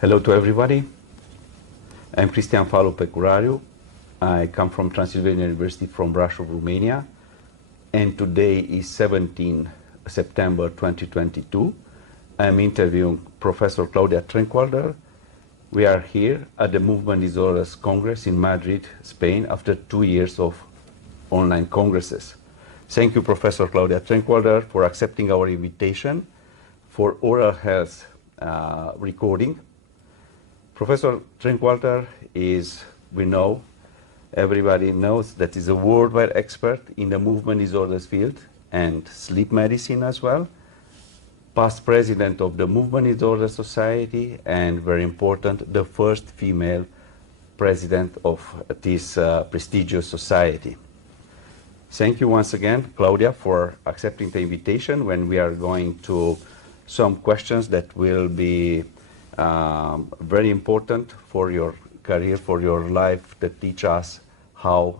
Hello to everybody. I'm Cristian Falup-Pecurariu. I come from Transylvania University from Brașov, Romania. And today is 17 September 2022. I'm interviewing Professor Claudia Trenkwalder. We are here at the Movement Disorders Congress in Madrid, Spain, after 2 years of online congresses. Thank you, Professor Claudia Trenkwalder, for accepting our invitation for oral health recording. Professor Trenkwalder is, everybody knows that is a worldwide expert in the movement disorders field and sleep medicine as well. Past president of the Movement Disorders Society and, very important, the first female president of this prestigious society. Thank you once again, Claudia, for accepting the invitation when we are going to some questions that will be very important for your career, for your life, that teach us how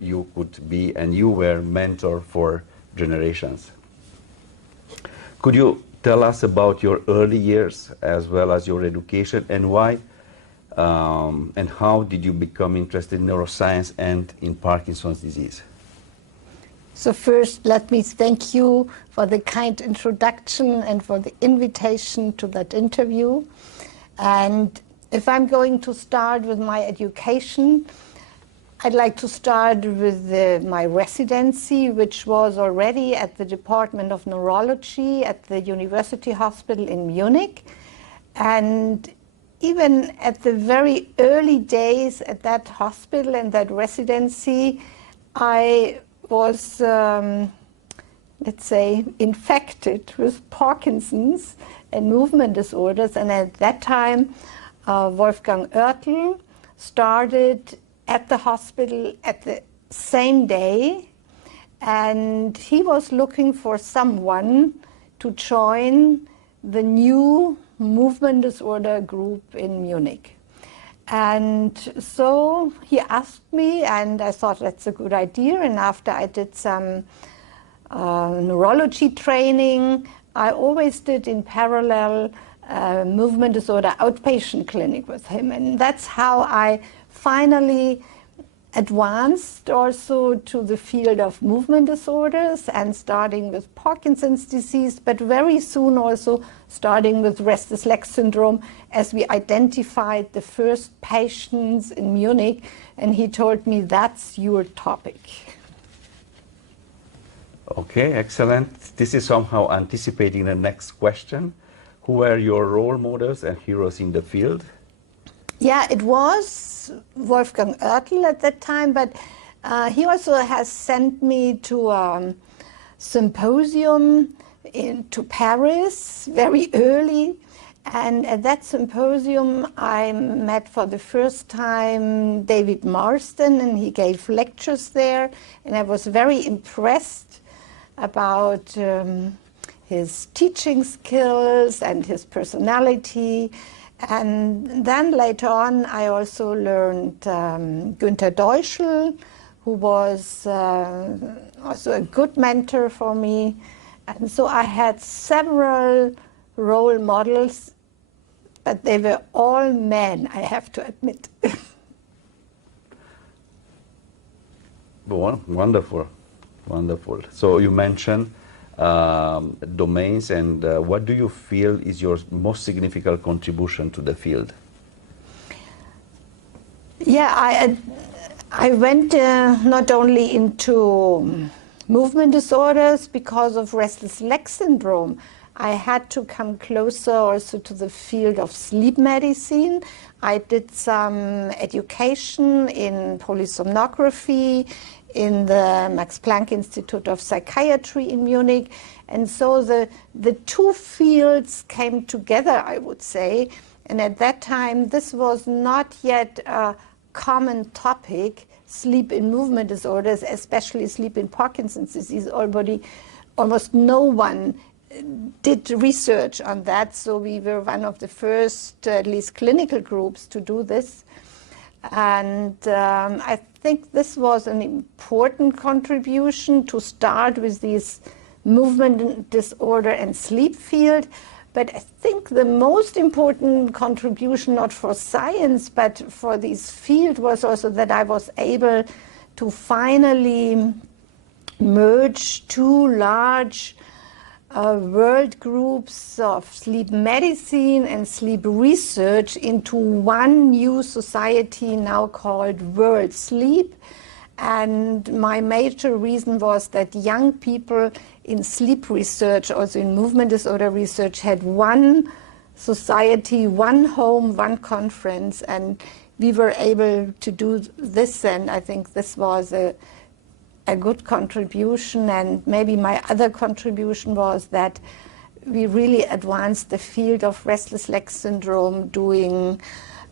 you could be and you were mentor for generations. Could you tell us about your early years as well as your education and why and how did you become interested in neuroscience and in Parkinson's disease? So first, let me thank you for the kind introduction and for the invitation to that interview. And if I'm going to start with my education, I'd like to start with my residency, which was already at the Department of Neurology at the University Hospital in Munich. And even at the very early days at that hospital and that residency, I was, let's say, infected with Parkinson's and movement disorders. And at that time, Wolfgang Oertel started at the hospital at the same day. And he was looking for someone to join the new movement disorder group in Munich. And so he asked me, and I thought that's a good idea. And after I did some neurology training, I always did in parallel movement disorder outpatient clinic with him. And that's how I finally advanced also to the field of movement disorders, and starting with Parkinson's disease, but very soon also starting with restless leg syndrome, as we identified the first patients in Munich, and he told me, that's your topic. Okay, excellent. This is somehow anticipating the next question. Who were your role models and heroes in the field? Yeah, it was Wolfgang Oertel at that time, but he also has sent me to a symposium to Paris very early. And at that symposium, I met for the first time David Marsden, and he gave lectures there. And I was very impressed about his teaching skills and his personality. And then later on, I also learned Günter Deutschel, who was also a good mentor for me. And so I had several role models, but they were all men, I have to admit. Wonderful, wonderful. So you mentioned domains, and what do you feel is your most significant contribution to the field? Yeah, I went not only into movement disorders because of restless leg syndrome. I had to come closer also to the field of sleep medicine. I did some education in polysomnography in the Max Planck Institute of Psychiatry in Munich. And so the two fields came together, I would say. And at that time, this was not yet a common topic, sleep in movement disorders, especially sleep in Parkinson's disease. Almost no one did research on that. So we were one of the first, at least clinical groups to do this. And I think this was an important contribution to start with this movement disorder and sleep field. But I think the most important contribution, not for science, but for this field, was also that I was able to finally merge two large world groups of sleep medicine and sleep research into one new society now called World Sleep. And my major reason was that young people in sleep research, also in movement disorder research, had one society, one home, one conference, and we were able to do this, and I think this was a good contribution. And maybe my other contribution was that we really advanced the field of restless leg syndrome, doing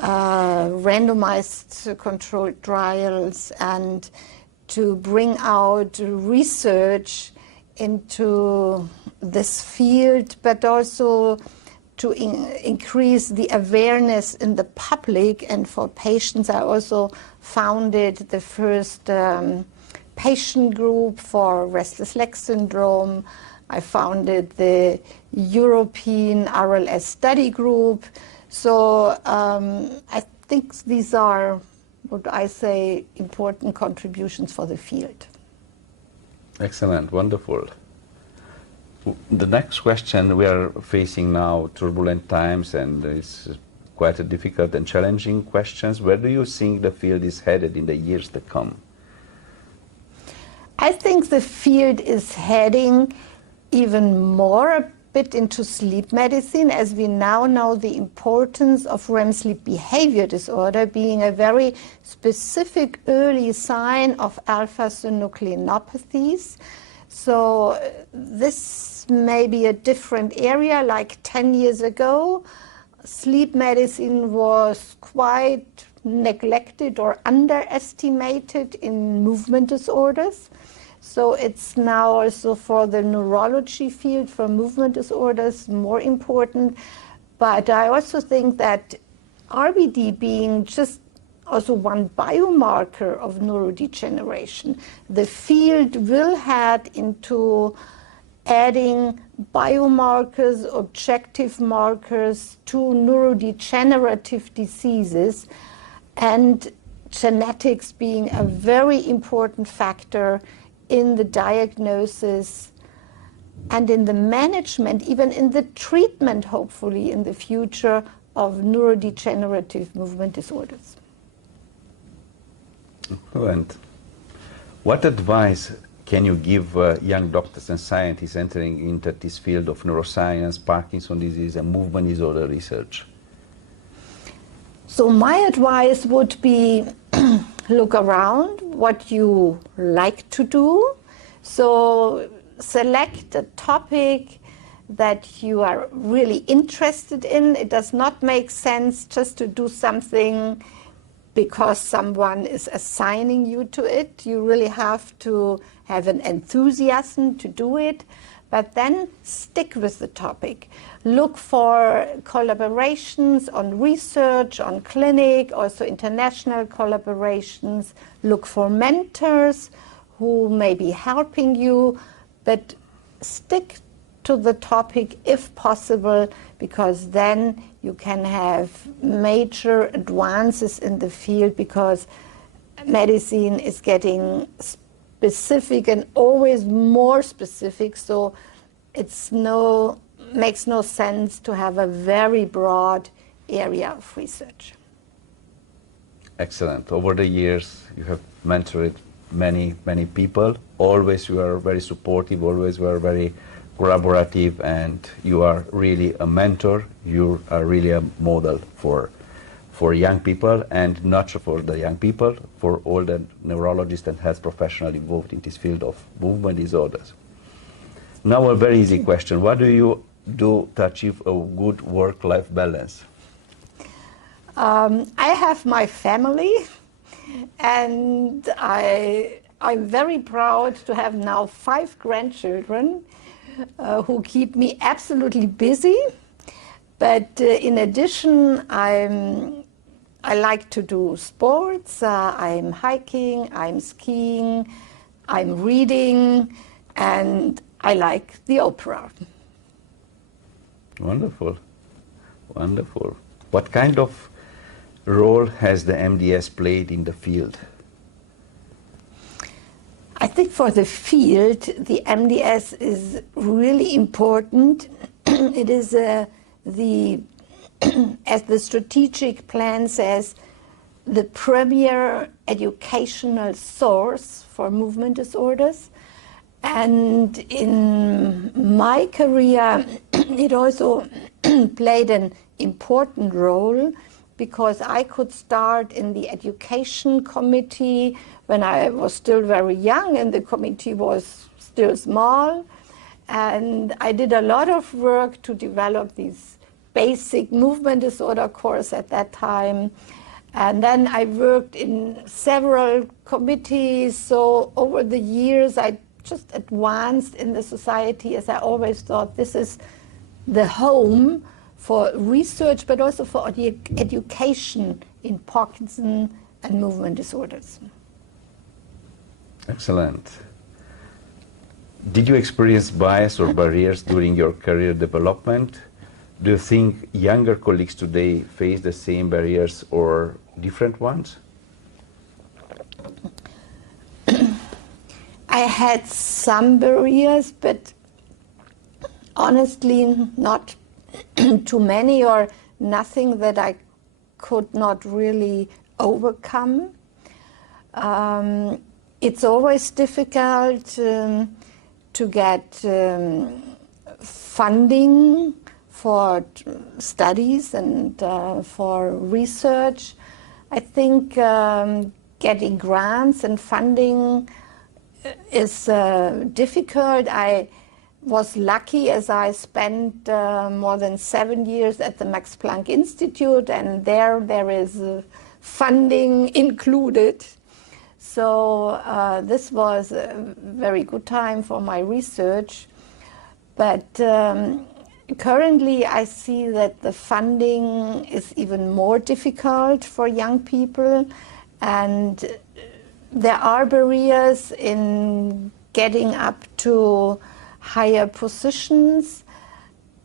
randomized controlled trials and to bring out research into this field, but also to increase the awareness in the public and for patients. I also founded the first patient group for restless leg syndrome. I founded the European RLS study group. So I think these are, what I say, important contributions for the field. Excellent, wonderful. The next question, we are facing now turbulent times, and it's quite a difficult and challenging questions. Where do you think the field is headed in the years to come? I think the field is heading even more a bit into sleep medicine, as we now know the importance of REM sleep behavior disorder being a very specific early sign of alpha-synucleinopathies. So this may be a different area. Like 10 years ago, sleep medicine was quite neglected or underestimated in movement disorders. So it's now also for the neurology field, for movement disorders, more important. But I also think that RBD being just also one biomarker of neurodegeneration, the field will head into adding biomarkers, objective markers to neurodegenerative diseases, and genetics being a very important factor in the diagnosis and in the management, even in the treatment, hopefully, in the future of neurodegenerative movement disorders. Excellent. What advice can you give young doctors and scientists entering into this field of neuroscience, Parkinson's disease, and movement disorder research? So my advice would be look around what you like to do. So select a topic that you are really interested in. It does not make sense just to do something because someone is assigning you to it. You really have to have an enthusiasm to do it, but then stick with the topic. Look for collaborations on research, on clinic, also international collaborations. Look for mentors who may be helping you, but stick to the topic if possible, because then you can have major advances in the field, because medicine is getting specific and always more specific, so it's makes no sense to have a very broad area of research. Excellent. Over the years, you have mentored many, many people. Always you are very supportive, always you are very collaborative, and you are really a mentor. You are really a model for young people, and not just for the young people, for all the neurologists and health professionals involved in this field of movement disorders. Now a very easy question. What do you do to achieve a good work-life balance? I have my family, and I'm very proud to have now 5 grandchildren who keep me absolutely busy. But in addition, I like to do sports. I'm hiking, I'm skiing, I'm reading, and I like the opera. Wonderful. Wonderful. What kind of role has the MDS played in the field? I think for the field, the MDS is really important. It is as the strategic plan says, the premier educational source for movement disorders. And in my career, it also played an important role because I could start in the education committee when I was still very young and the committee was still small. And I did a lot of work to develop these basic movement disorder course at that time. And then I worked in several committees. So over the years, I just advanced in the society as I always thought this is the home for research, but also for education in Parkinson and movement disorders. Excellent. Did you experience bias or barriers during your career development? Do you think younger colleagues today face the same barriers or different ones? I had some barriers, but honestly not too many or nothing that I could not really overcome. It's always difficult to get funding for studies and for research. I think getting grants and funding is difficult. I was lucky as I spent more than 7 years at the Max Planck Institute, and there is funding included. So this was a very good time for my research. But currently I see that the funding is even more difficult for young people, and there are barriers in getting up to higher positions.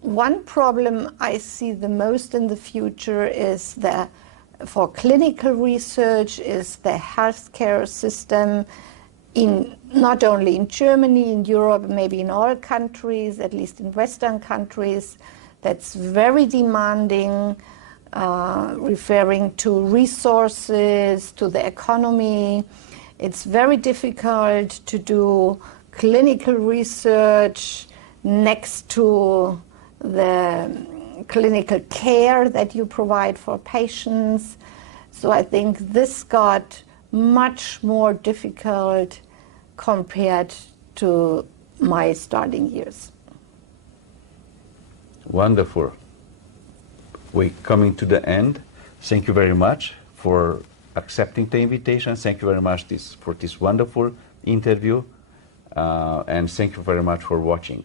One problem I see the most in the future is for clinical research is the healthcare system not only in Germany, in Europe, maybe in all countries, at least in Western countries, that's very demanding, referring to resources, to the economy. It's very difficult to do clinical research next to the clinical care that you provide for patients. So I think this got much more difficult compared to my starting years. Wonderful. We're coming to the end. Thank you very much for accepting the invitation. Thank you very much for this wonderful interview. And thank you very much for watching.